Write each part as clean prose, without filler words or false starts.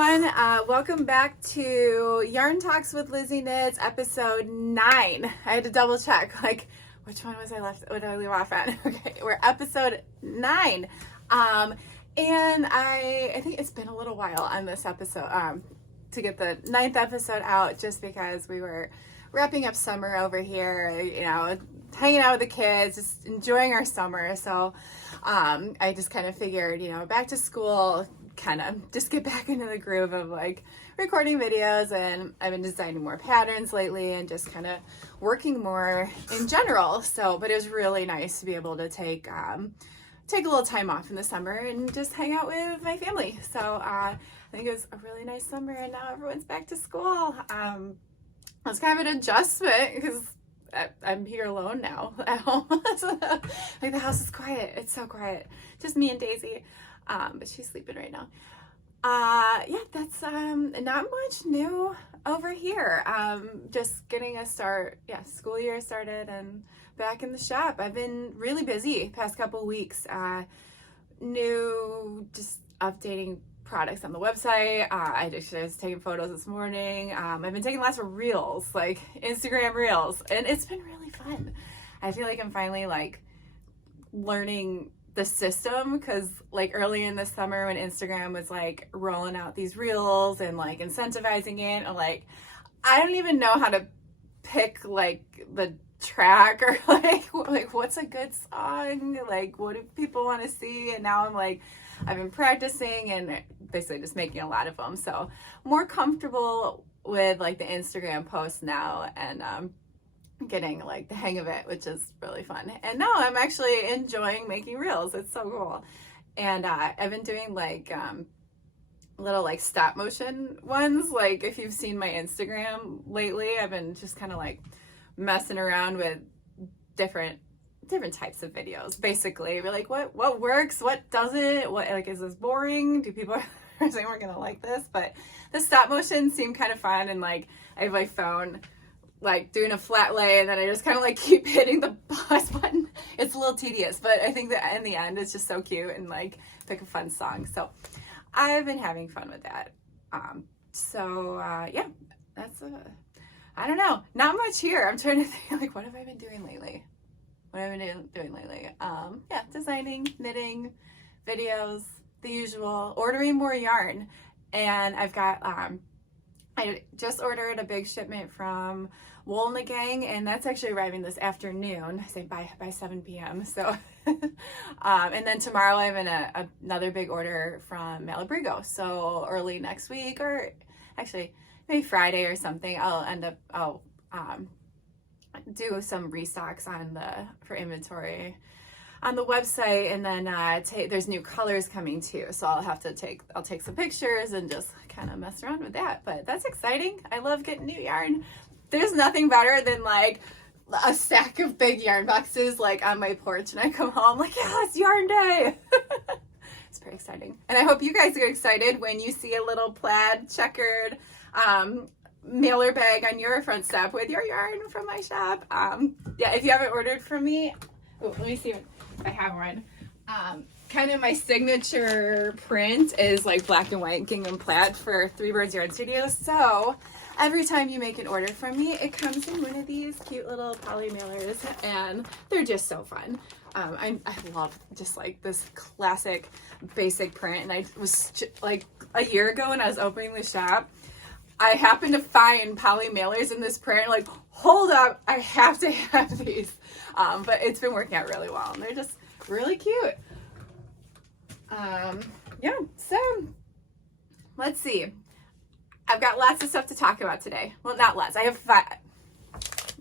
everyone. Welcome back to Yarn Talks with Lizzy Knits, episode 9. I had to double check, like, which one was I left? What did I leave off on? Okay, we're episode 9. And I think it's been a little while on this episode to get the 9th episode out, just because we were wrapping up summer over here, you know, hanging out with the kids, just enjoying our summer. So I just kind of figured, you know, back to school, kind of just get back into the groove of like recording videos, and I've been designing more patterns lately and just kind of working more in general. So, but it was really nice to be able to take a little time off in the summer and just hang out with my family. So I think it was a really nice summer, and now everyone's back to school. It's kind of an adjustment because I'm here alone now at home. Like the house is quiet. It's so quiet. Just me and Daisy. But she's sleeping right now. Yeah, that's not much new over here. Just getting a start. Yeah, school year started and back in the shop. I've been really busy past couple weeks. Just updating products on the website. I was taking photos this morning. I've been taking lots of reels, like Instagram reels, and it's been really fun. I feel like I'm finally like learning the system, because like early in the summer when Instagram was like rolling out these reels and like incentivizing it, and like I don't even know how to pick like the track or like what's a good song, like what do people want to see. And now I'm like, I've been practicing and basically just making a lot of them, so more comfortable with like the Instagram posts now, and getting like the hang of it, which is really fun. And now I'm actually enjoying making reels. It's so cool. And I've been doing like little like stop motion ones. Like if you've seen my Instagram lately, I've been just kind of like messing around with different types of videos. Basically, be like, what works, what doesn't, what, like, is this boring? Do people are saying we're gonna like this? But the stop motion seemed kind of fun, and like I have my phone like doing a flat lay, and then I just kind of like keep hitting the pause button. It's a little tedious, but I think that in the end it's just so cute, and like pick a fun song. So I've been having fun with that. Yeah, that's I don't know, not much here. I'm trying to think like, what have I been doing lately? Yeah, designing, knitting, videos, the usual, ordering more yarn. And I've got I just ordered a big shipment from Wool and the Gang, and that's actually arriving this afternoon. I say by 7 p.m. So, and then tomorrow I have another big order from Malabrigo. So early next week, or actually maybe Friday or something, I'll do some restocks for inventory on the website, and then there's new colors coming too, so I'll take some pictures and just kind of mess around with that. But that's exciting. I love getting new yarn. There's nothing better than like a stack of big yarn boxes like on my porch, and I come home like, yeah, it's yarn day. It's pretty exciting, and I hope you guys are excited when you see a little plaid checkered mailer bag on your front step with your yarn from my shop. Yeah, if you haven't ordered from me, let me see if I have one. Kind of my signature print is like black and white gingham plaid for Three Birds Yarn Studios. So every time you make an order from me, it comes in one of these cute little poly mailers, and they're just so fun. I love just like this classic basic print, and I was like a year ago when I was opening the shop, I happened to find poly mailers in this print, like, hold up, I have to have these. But it's been working out really well, and they're just really cute. Yeah, so let's see. I've got lots of stuff to talk about today. Well, not lots. I have 5.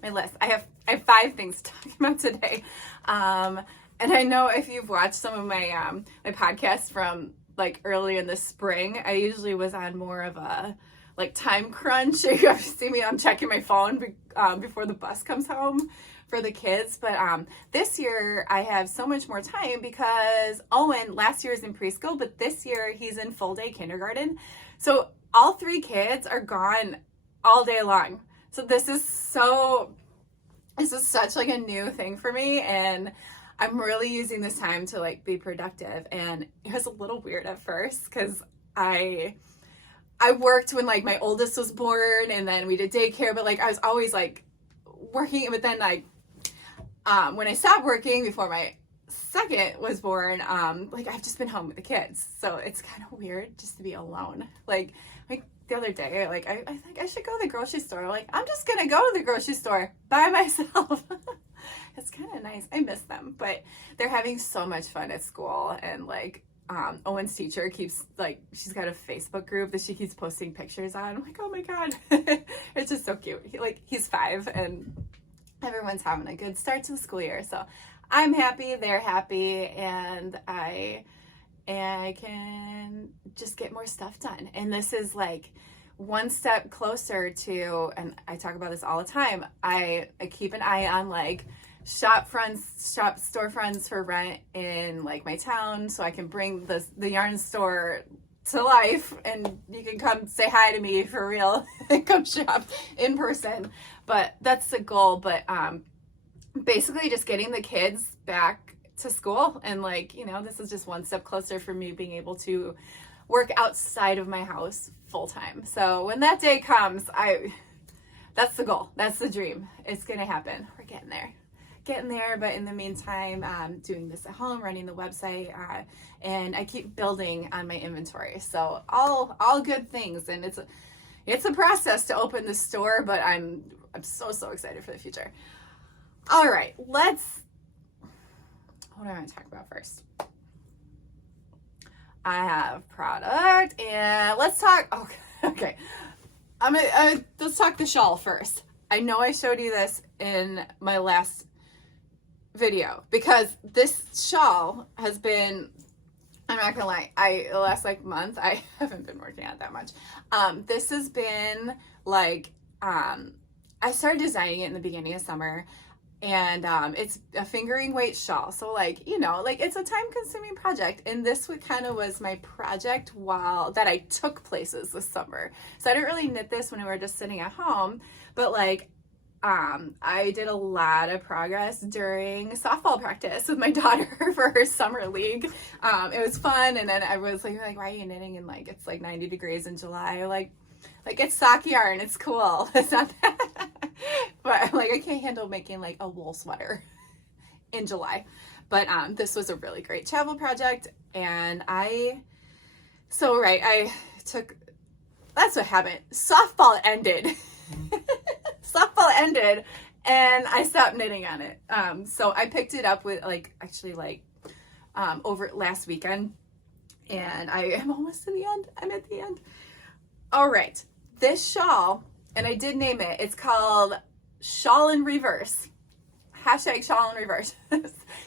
My list. I have 5 things to talk about today. And I know if you've watched some of my my podcasts from like early in the spring, I usually was on more of a like time crunch. You see me, I'm checking my phone before the bus comes home for the kids. But this year I have so much more time because Owen last year was in preschool, but this year he's in full day kindergarten. So all 3 kids are gone all day long. So this is such like a new thing for me, and I'm really using this time to like be productive. And it was a little weird at first because I I worked when like my oldest was born, and then we did daycare, but like I was always like working. But then like when I stopped working before my second was born, like I've just been home with the kids, so it's kind of weird just to be alone. Like the other day, like I think I should go to the grocery store. Like I'm just gonna go to the grocery store by myself. It's kind of nice. I miss them, but they're having so much fun at school, and like Owen's teacher keeps like, she's got a Facebook group that she keeps posting pictures on. I'm like, oh my god. It's just so cute. He's 5 and everyone's having a good start to the school year, so I'm happy, they're happy, and I can just get more stuff done. And this is like one step closer to, and I talk about this all the time, I keep an eye on like storefronts for rent in like my town, so I can bring the yarn store to life, and you can come say hi to me for real and come shop in person. But that's the goal. But basically just getting the kids back to school, and like, you know, this is just one step closer for me being able to work outside of my house full time. So when that day comes, that's the goal, that's the dream. It's gonna happen. We're getting there. But in the meantime, doing this at home, running the website, and I keep building on my inventory. So all good things, and it's a process to open the store, but I'm so excited for the future. All right, what do I want to talk about first? I have product, and let's talk. Okay, let's talk the shawl first. I know I showed you this in my last video, because this shawl has been, I'm not gonna lie, the last like month I haven't been working on it that much. This has been like, I started designing it in the beginning of summer, and it's a fingering weight shawl, so like, you know, like it's a time consuming project, and this kind of was my project that I took places this summer. So I didn't really knit this when we were just sitting at home, but like I did a lot of progress during softball practice with my daughter for her summer league. It was fun, and then I was like, why are you knitting in like, it's like 90 degrees in July? Like it's sock yarn, it's cool. It's not that. But like, I can't handle making like a wool sweater in July. But this was a really great travel project, and that's what happened. Softball ended. And I stopped knitting on it. So I picked it up with over last weekend, and I am almost to the end. I'm at the end. All right, this shawl, and I did name it. It's called Shawl in Reverse. # shawl in reverse.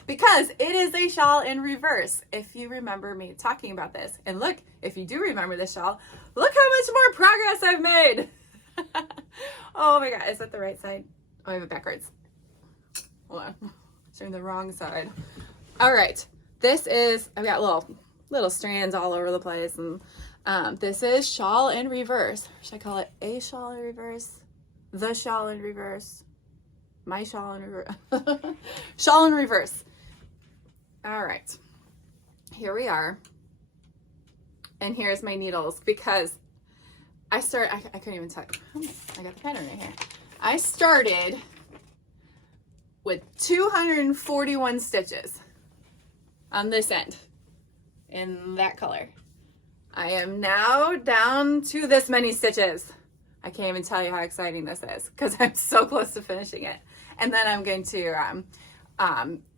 Because it is a shawl in reverse. If you remember me talking about this, and look, if you do remember this shawl, look how much more progress I've made. Oh my god, is that the right side? Oh, I have it backwards. Hold on, turn the wrong side. All right, this is, I've got little strands all over the place, and this is shawl in reverse. Should I call it a shawl in reverse? The shawl in reverse? My shawl in reverse? Shawl in reverse. All right, here we are, and here's my needles, because I couldn't even tell. I got the pattern right here. I started with 241 stitches on this end in that color. I am now down to this many stitches. I can't even tell you how exciting this is, because I'm so close to finishing it. And then I'm going to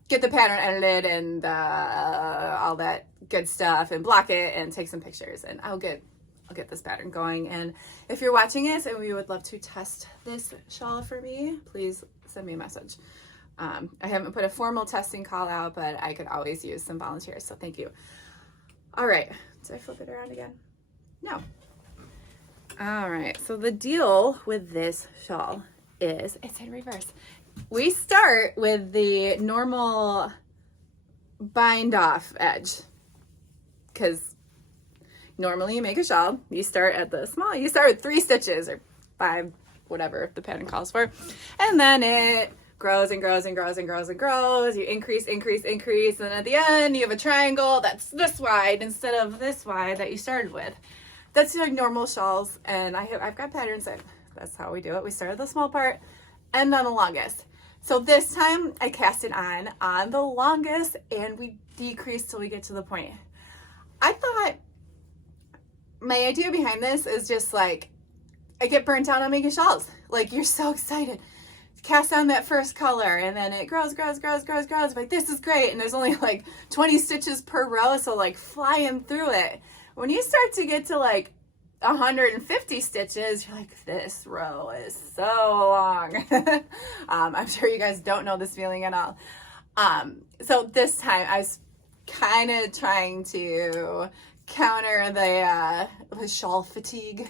get the pattern edited and all that good stuff, and block it and take some pictures, and I'll get this pattern going. And if you're watching this and you would love to test this shawl for me, please send me a message. I haven't put a formal testing call out, but I could always use some volunteers, so thank you. All right, did I flip it around again? No. All right, so the deal with this shawl is it's in reverse. We start with the normal bind off edge, because normally you make a shawl, you start at the small, you start with 3 stitches or 5, whatever the pattern calls for, and then it grows and grows and grows and grows and grows. You increase, and at the end you have a triangle that's this wide instead of this wide that you started with. that's like normal shawls, and I've got patterns that that's how we do it. We start at the small part and then the longest. So this time I cast it on the longest, and we decrease till we get to the point. I thought my idea behind this is just like, I get burnt out on making shawls. Like, you're so excited. Cast on that first color, and then it grows. Like, this is great. And there's only like 20 stitches per row, so like flying through it. When you start to get to like 150 stitches, you're like, this row is so long. I'm sure you guys don't know this feeling at all. So this time I was kind of trying to counter the shawl fatigue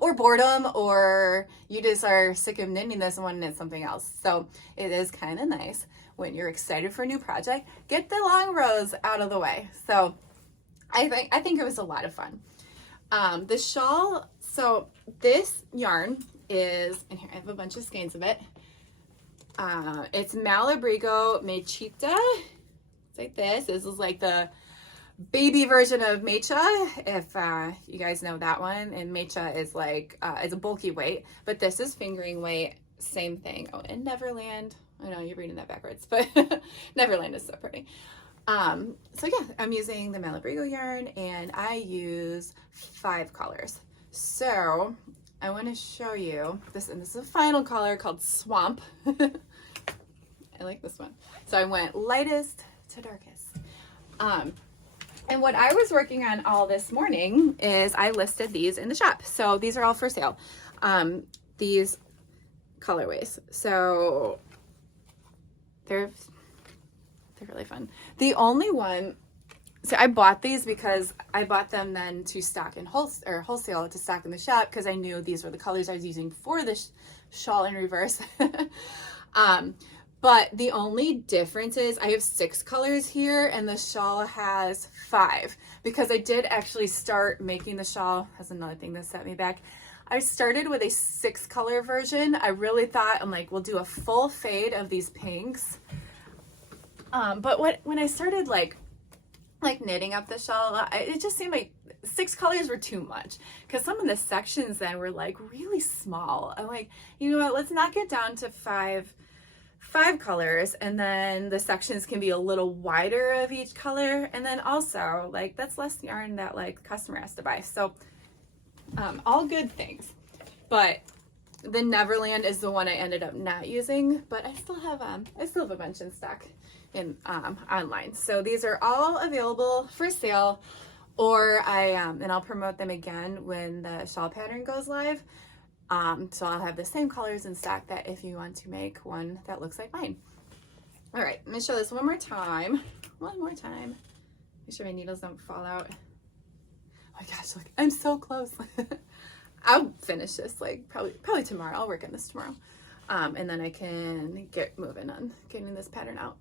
or boredom, or you just are sick of knitting this and want to knit something else. So it is kind of nice when you're excited for a new project, get the long rows out of the way. So I think it was a lot of fun. The shawl, so this yarn is, and here I have a bunch of skeins of it. It's Malabrigo Mechita. It's like this. This is like the baby version of Mecha, if you guys know that one. And Mecha is like, it's a bulky weight, but this is fingering weight, same thing. Oh, and Neverland. I know you're reading that backwards, but Neverland is so pretty. So yeah, I'm using the Malabrigo yarn, and I use 5 colors. So I want to show you this, and this is a final color called Swamp. I like this one. So I went lightest to darkest. And what I was working on all this morning is I listed these in the shop. So these are all for sale. These colorways. So they're really fun. The only one, so I bought these because I bought them then to stock in wholesale to stock in the shop, because I knew these were the colors I was using for the shawl in reverse. But the only difference is I have 6 colors here, and the shawl has 5, because I did actually start making the shawl. That's another thing that set me back. I started with a 6 color version. I really thought, I'm like, we'll do a full fade of these pinks. But when I started like knitting up the shawl, it just seemed like 6 colors were too much, because some of the sections then were like really small. I'm like, you know what, let's knock it down to 5 colors, and then the sections can be a little wider of each color, and then also like that's less yarn that like the customer has to buy. So all good things. But the Neverland is the one I ended up not using, but I still have a bunch in stock in online. So these are all available for sale, or and I'll promote them again when the shawl pattern goes live. So I'll have the same colors in stock, that if you want to make one that looks like mine. All right, let me show this one more time. Make sure my needles don't fall out. Oh my gosh, look, I'm so close. I'll finish this like probably tomorrow. I'll work on this tomorrow. And then I can get moving on getting this pattern out.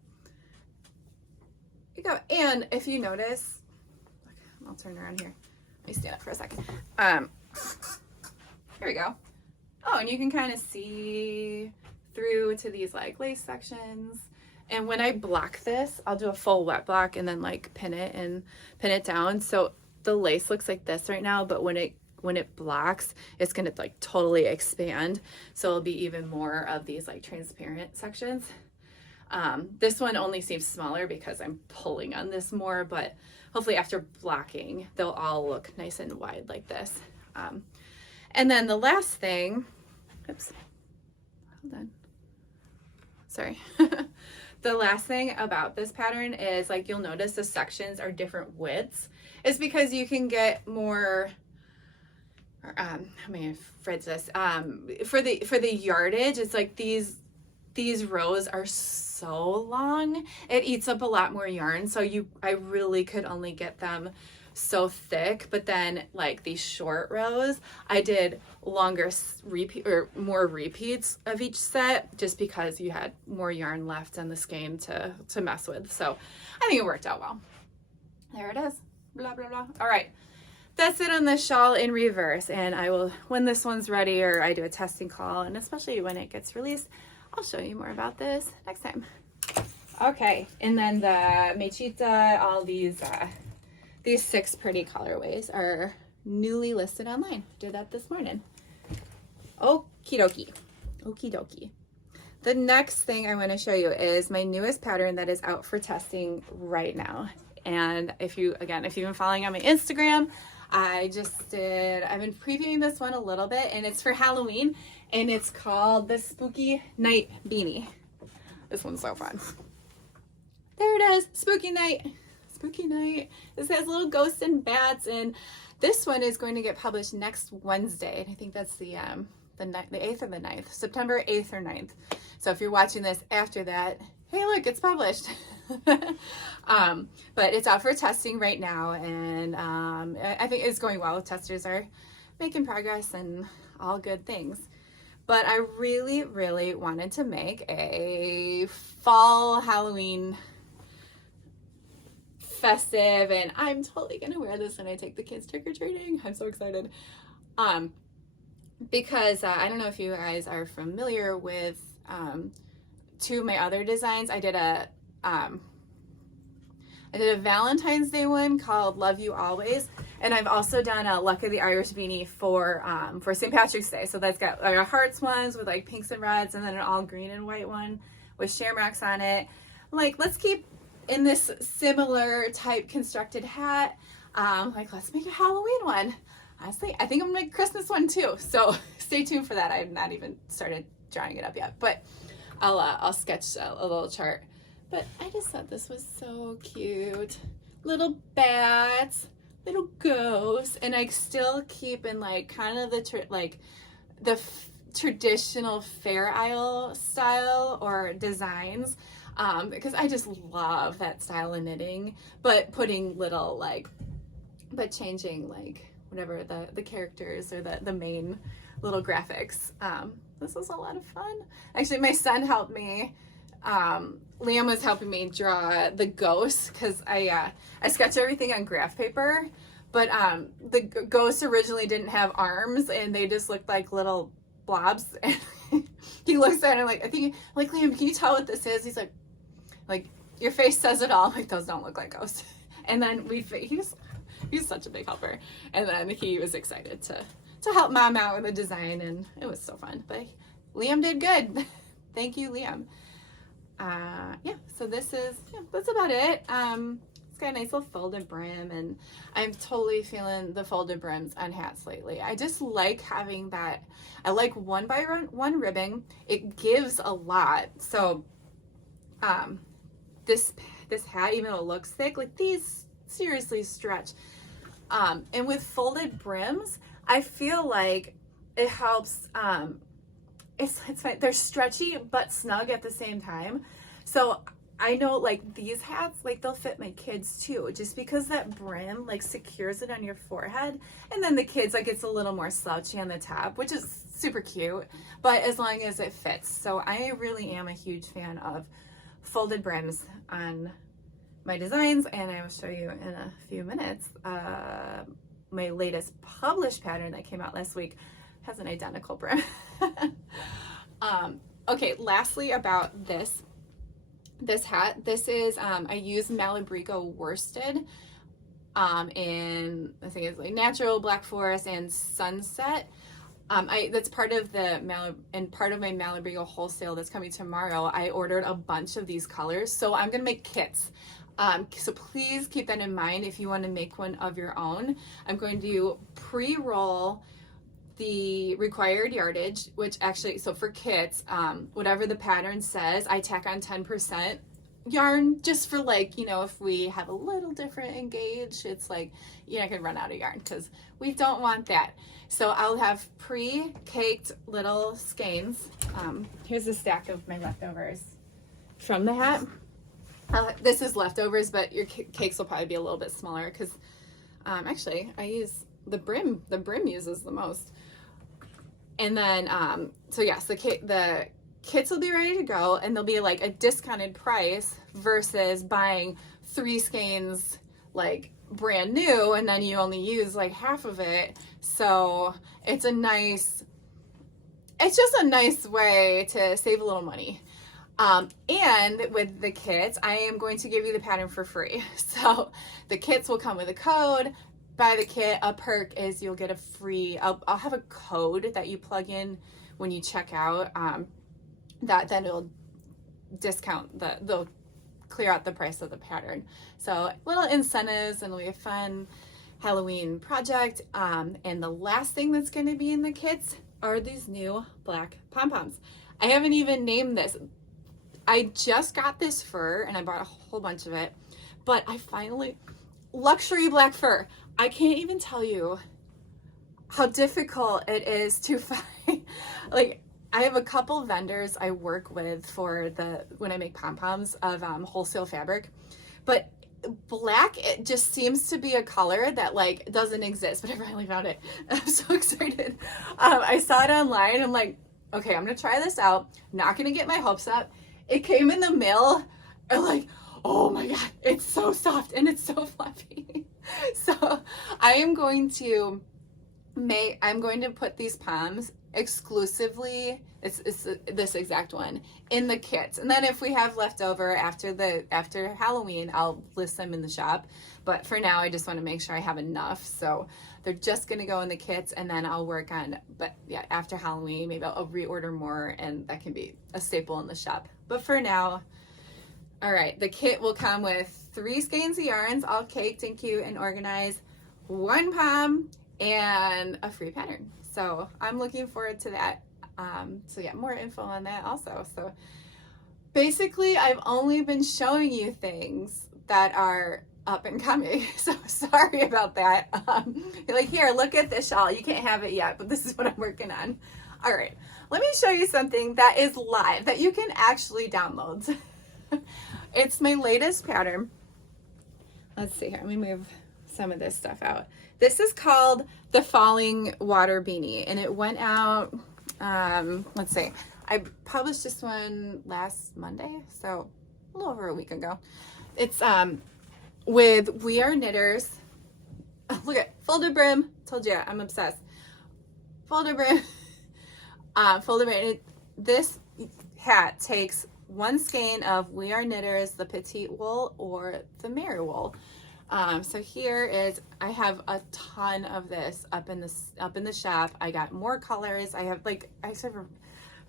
Here you go. And if you notice, I'll turn around here. Let me stand up for a second. Here we go. Oh, and you can kind of see through to these like lace sections. And when I block this, I'll do a full wet block and then like pin it down. So the lace looks like this right now, but when it blocks, it's gonna like totally expand. So it'll be even more of these like transparent sections. This one only seems smaller because I'm pulling on this more, but hopefully after blocking, they'll all look nice and wide like this. And then the last thing, oops, hold on, sorry. The last thing about this pattern is, like, you'll notice the sections are different widths. It's because you can get more, how many phrase this, for the yardage, it's like these rows are so long, it eats up a lot more yarn. So I really could only get them so thick, but then like these short rows, I did longer more repeats of each set, just because you had more yarn left on the skein to mess with. So I think it worked out well. There it is. Blah, blah, blah. All right. That's it on the shawl in reverse. And I will, when this one's ready, or I do a testing call, and especially when it gets released, I'll show you more about this next time. Okay. And then the Mechita, all these 6 pretty colorways are newly listed online. Did that this morning. Okie dokie. Okie dokie. The next thing I want to show you is my newest pattern that is out for testing right now. And if you've been following on my Instagram, I've been previewing this one a little bit, and it's for Halloween, and it's called the Spooky Night Beanie. This one's so fun. There it is, Spooky Night. Spooky Night. This has little ghosts and bats, and this one is going to get published next Wednesday. And I think that's the 8th or the 9th, September 8th or 9th. So if you're watching this after that, hey, look, it's published. But it's out for testing right now, and I think it's going well. Testers are making progress and all good things. But I really, really wanted to make a fall Halloween festive, and I'm totally gonna wear this when I take the kids trick-or-treating. I'm so excited. Because I don't know if you guys are familiar with two of my other designs. I did a Valentine's Day one called Love You Always, and I've also done a Luck of the Irish beanie for St. Patrick's Day. So that's got like a hearts ones with like pinks and reds, and then an all green and white one with shamrocks on it. Like, let's keep in this similar type constructed hat. Like, let's make a Halloween one. Honestly, I think I'm gonna make a Christmas one too. So stay tuned for that. I've not even started drawing it up yet, but I'll sketch a little chart. But I just thought this was so cute. Little bats, little ghosts, and I still keep in like kind of the traditional Fair Isle style or designs, because I just love that style of knitting. But putting little changing like whatever the characters or the main little graphics. This was a lot of fun. Actually, my son helped me. Liam was helping me draw the ghosts, because I sketched everything on graph paper, but the ghosts originally didn't have arms, and they just looked like little blobs. And he looks at it like, Liam, can you tell what this is? He's like your face says it all. Like, those don't look like ghosts. And then he's such a big helper, and then he was excited to help mom out with the design, and it was so fun. But Liam did good. Thank you, Liam. So that's about it. It's got a nice little folded brim, and I'm totally feeling the folded brims on hats lately. I just like having that. I like one by one ribbing. It gives a lot. So this hat, even though it looks thick, like these seriously stretch. And with folded brims, I feel like it helps. It's fine. They're stretchy but snug at the same time. So I know like these hats, like they'll fit my kids too, just because that brim like secures it on your forehead. And then the kids, like, it's a little more slouchy on the top, which is super cute, but as long as it fits. So I really am a huge fan of folded brims on my designs, and I will show you in a few minutes. My latest published pattern that came out last week has an identical brim. Okay, lastly about this hat. This is, I used Malabrigo Worsted in, I think it's like Natural, Black Forest, and Sunset. That's part of my Malabrigo wholesale that's coming tomorrow. I ordered a bunch of these colors, so I'm gonna make kits. So please keep that in mind if you want to make one of your own. I'm going to pre-roll the required yardage, which actually, so for kits, whatever the pattern says, I tack on 10% yarn, just for like, if we have a little different engage, it's like, I could run out of yarn, because we don't want that. So I'll have pre-caked little skeins. Here's a stack of my leftovers from the hat. This is leftovers, but your cakes will probably be a little bit smaller, because actually I use the brim uses the most. And then so yes, the kits will be ready to go, and they'll be like a discounted price versus buying 3 skeins like brand new, and then you only use like half of it. So it's just a nice way to save a little money. And with the kits, I am going to give you the pattern for free. So the kits will come with a code. buy the kit, a perk is you'll get a free, I'll have a code that you plug in when you check out, that then it'll discount they'll clear out the price of the pattern. So little incentives, and it'll be a fun Halloween project. And the last thing that's going to be in the kits are these new black pom-poms. I haven't even named this. I just got this fur and I bought a whole bunch of it, but I finally, luxury black fur. I can't even tell you how difficult it is to find. Like, I have a couple vendors I work with for when I make pom-poms of wholesale fabric, but black, it just seems to be a color that like doesn't exist, but I finally found it. I'm so excited. I saw it online. I'm like, okay, I'm gonna try this out. Not gonna get my hopes up. It came in the mail, and like, oh my God, it's so soft and it's so fluffy. So I am going to put these poms exclusively, it's this exact one, in the kits. And then if we have leftover after Halloween, I'll list them in the shop. But for now, I just want to make sure I have enough. So they're just going to go in the kits, and then I'll work on, but yeah, after Halloween, maybe I'll reorder more, and that can be a staple in the shop. But for now, all right, the kit will come with 3 skeins of yarns, all caked and cute and organized, 1 pom, and a free pattern. So I'm looking forward to that. So yeah, more info on that also. So basically, I've only been showing you things that are up and coming. So sorry about that. You're like, here, look at this shawl. You can't have it yet, but this is what I'm working on. All right, let me show you something that is live that you can actually download. It's my latest pattern. Let's see here. Let me move some of this stuff out. This is called the Fallingwater Beanie, and it went out, let's see, I published this one last Monday, so a little over a week ago. It's with We Are Knitters. Oh, look at folded brim. Told you I'm obsessed. Folded brim. Folded brim. This hat takes 1 skein of We Are Knitters, the Petite wool or the MeriWool. So here is, I have a ton of this up in the shop. I got more colors. I have a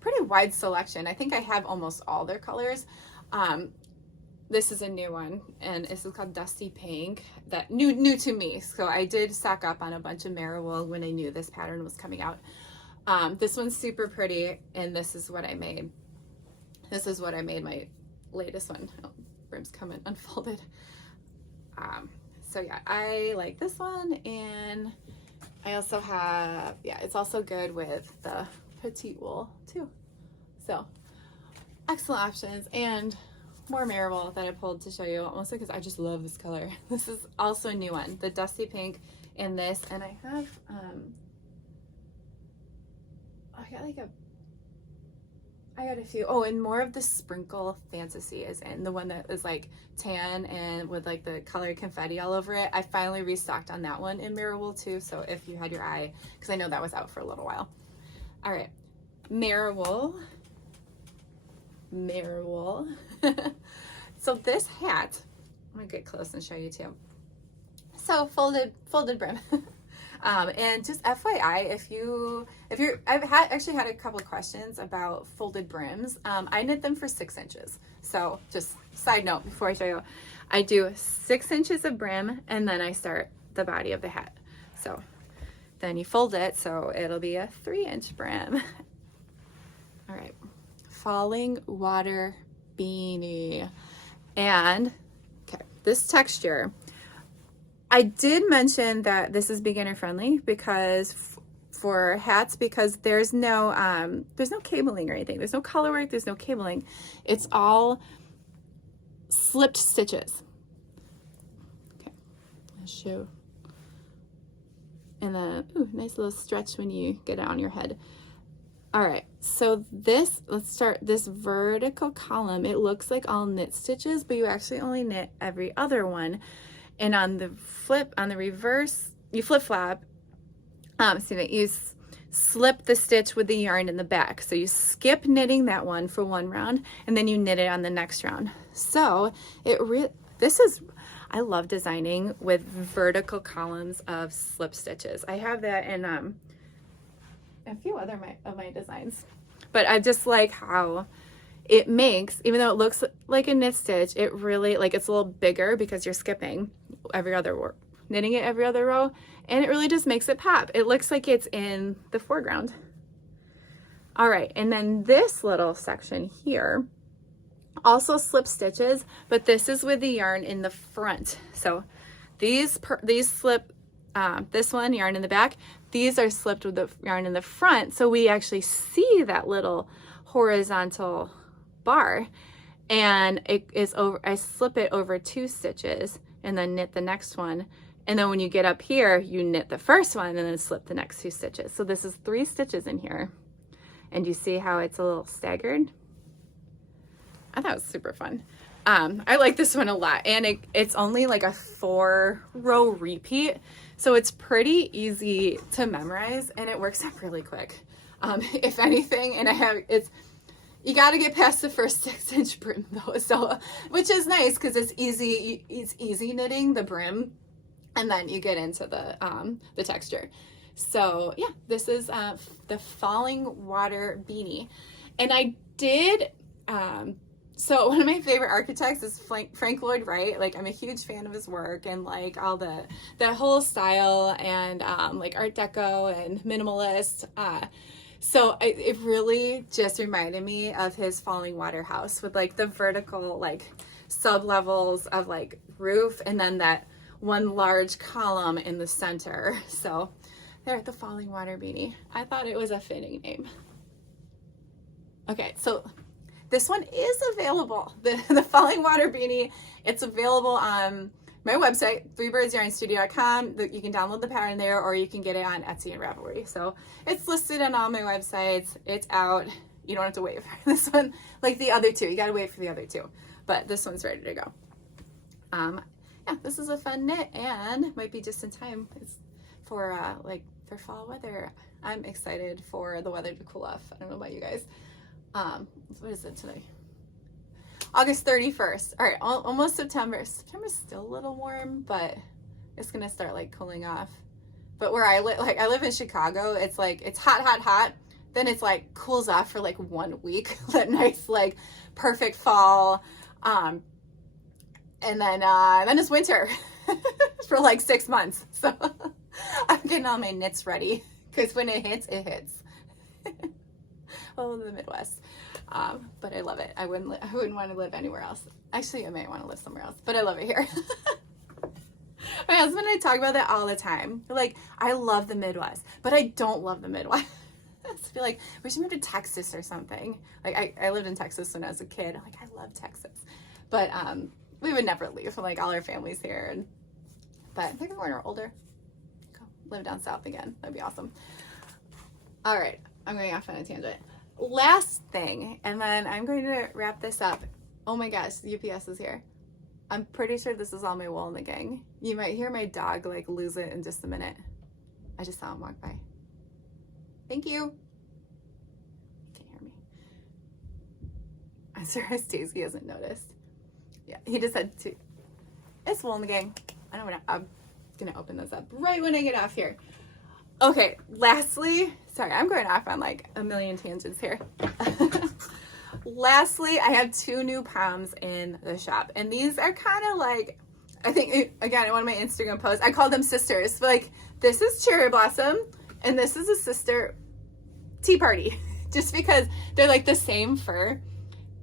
pretty wide selection. I think I have almost all their colors. This is a new one, and this is called Dusty Pink. That new to me. So I did stock up on a bunch of MeriWool when I knew this pattern was coming out. This one's super pretty, and this is what I made. This is what I made my latest one. Oh, brim's coming unfolded. So yeah, I like this one, and I also have, yeah, it's also good with the Petite wool too. So excellent options, and more MeriWool that I pulled to show you, mostly because I just love this color. This is also a new one, the Dusty Pink in this, and I have, I got a few. Oh, and more of the Sprinkle Fantasy is in, the one that is like tan and with like the colored confetti all over it. I finally restocked on that one in MeriWool too, so if you had your eye, because I know that was out for a little while. All right, MeriWool. So this hat, I'm gonna get close and show you too. So folded brim. And just FYI, I've actually had a couple of questions about folded brims. I knit them for 6 inches. So just side note before I show you, I do 6 inches of brim, and then I start the body of the hat. So then you fold it, so it'll be a 3-inch brim. All right, Fallingwater Beanie. And okay, this texture, I did mention that this is beginner friendly because for hats, because there's no cabling or anything. There's no color work, there's no cabling. It's all slipped stitches. Okay, I'll show. And then, ooh, nice little stretch when you get it on your head. All right, so this, let's start this vertical column. It looks like all knit stitches, but you actually only knit every other one. And on the reverse, you flip flop, you slip the stitch with the yarn in the back. So you skip knitting that one for one round, and then you knit it on the next round. So I love designing with vertical columns of slip stitches. I have that in a few other of my designs, but I just like how it makes, even though it looks like a knit stitch, it really, like, it's a little bigger because you're skipping every other row, knitting it every other row, and it really just makes it pop. It looks like it's in the foreground. All right, and then this little section here, also slip stitches, but this is with the yarn in the front. So these slip, this one yarn in the back, these are slipped with the yarn in the front, so we actually see that little horizontal bar, and it is over, I slip it over 2 stitches and then knit the next one, and then when you get up here you knit the first one and then slip the next 2 stitches. So this is 3 stitches in here, and you see how it's a little staggered. I thought it was super fun. I like this one a lot, and it's only like a 4-row repeat, so it's pretty easy to memorize, and it works up really quick, if anything. And you got to get past the first 6-inch brim though, so, which is nice because it's easy knitting the brim, and then you get into the texture. So yeah, this is the Fallingwater Beanie, and I did. So one of my favorite architects is Frank Lloyd Wright. Like, I'm a huge fan of his work, and like all that whole style, and like Art Deco and minimalist. So it really just reminded me of his Fallingwater house with like the vertical like sub levels of like roof, and then that one large column in the center. So there, the Fallingwater Beanie. I thought it was a fitting name. Okay, so this one is available, the Fallingwater Beanie. It's available on my website, threebirdsYarnstudio.com. You can download the pattern there, or you can get it on Etsy and Ravelry. So it's listed on all my websites. It's out. You don't have to wait for this one like the other two. You got to wait for the other two, but this one's ready to go. Yeah, this is a fun knit, and might be just in time. It's for for fall weather. I'm excited for the weather to cool off. I don't know about you guys. What is it today? August 31st. All right, almost September. September's still a little warm, but it's gonna start like cooling off. But where I live, I live in Chicago, it's like, it's hot, hot, hot. Then it's like cools off for like 1 week. That nice, like perfect fall. And then it's winter for like 6 months. So I'm getting all my knits ready, because when it hits, it hits. Well, in the Midwest. But I love it. I wouldn't want to live anywhere else. Actually, I might want to live somewhere else, but I love it here. My husband and I talk about that all the time. We're like, I love the Midwest, but I don't love the Midwest. I feel like we should move to Texas or something. Like, I lived in Texas when I was a kid. I'm like, I love Texas. But we would never leave. Like, all our family's here. But I think when we're older, go live down south again. That'd be awesome. All right, I'm going off on a tangent. Last thing, and then I'm going to wrap this up. Oh my gosh, the UPS is here. I'm pretty sure this is all my wool in the gang. You might hear my dog like lose it in just a minute. I just saw him walk by. Thank you. He can't hear me. I'm sorry, Stacey hasn't noticed. Yeah, he just said to. It's wool in the gang. I'm gonna open this up right when I get off here. Okay, lastly, sorry, I'm going off on like a million tangents here. Lastly, I have 2 new poms in the shop, and these are kind of like, I think, again, in one of my Instagram posts, I call them sisters. But like, this is Cherry Blossom, and this is a sister Tea Party, just because they're like the same fur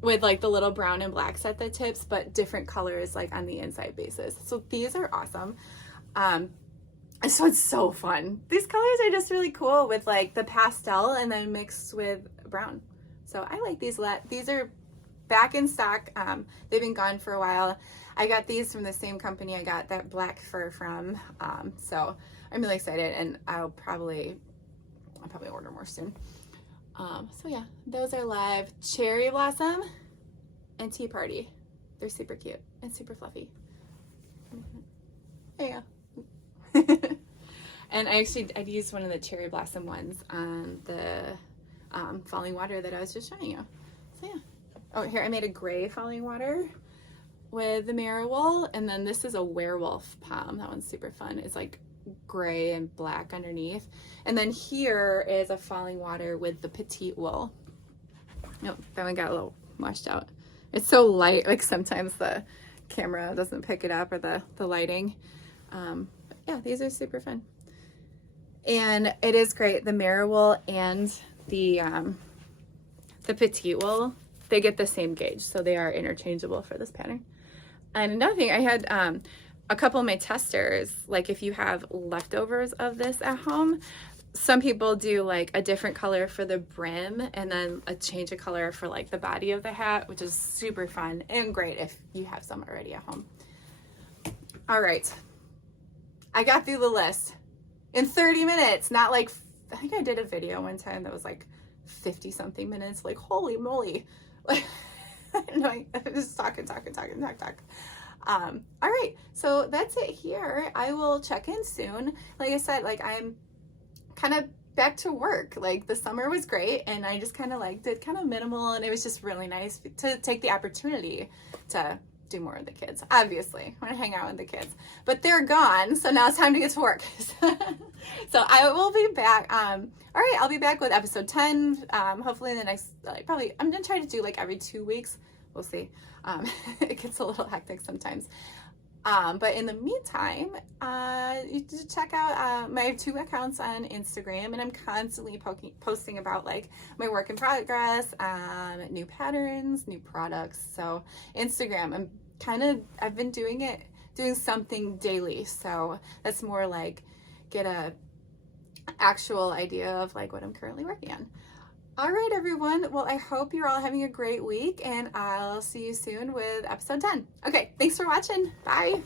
with like the little brown and blacks at the tips, but different colors like on the inside bases. So these are awesome. This one's so fun. These colors are just really cool with like the pastel and then mixed with brown. So I like these a lot. These are back in stock. They've been gone for a while. I got these from the same company I got that black fur from. So I'm really excited, and I'll probably order more soon. So yeah, those are live. Cherry Blossom and Tea Party. They're super cute and super fluffy. There you go. And I'd used one of the Cherry Blossom ones on the Fallingwater that I was just showing you. So yeah. Oh, here I made a gray Fallingwater with the MeriWool, and then this is a werewolf pom. That one's super fun. It's like gray and black underneath. And then here is a Fallingwater with the Petite wool. Nope, that one got a little washed out. It's so light, like sometimes the camera doesn't pick it up, or the lighting. But yeah, these are super fun. And it is great. The MeriWool and the Petite wool, they get the same gauge, so they are interchangeable for this pattern. And another thing, I had a couple of my testers, like if you have leftovers of this at home, some people do like a different color for the brim and then a change of color for like the body of the hat, which is super fun and great if you have some already at home. All right, I got through the list in 30 minutes, not like, I think I did a video one time that was like 50 something minutes, like holy moly. Like, no, I was just talking. All right, so that's it here. I will check in soon. Like I said, like I'm kind of back to work. Like the summer was great, and I just kind of like did kind of minimal, and it was just really nice to take the opportunity to do more with the kids. Obviously, I want to hang out with the kids, but they're gone, so now it's time to get to work. So I will be back. All right, I'll be back with episode 10. Hopefully in the next, probably, I'm gonna try to do like every 2 weeks. We'll see. It gets a little hectic sometimes. But in the meantime, you should check out my 2 accounts on Instagram, and I'm constantly posting about like my work in progress, new patterns, new products. So Instagram, I've been doing something daily. So that's more like get a actual idea of like what I'm currently working on. All right, everyone. Well, I hope you're all having a great week, and I'll see you soon with episode 10. Okay, thanks for watching. Bye.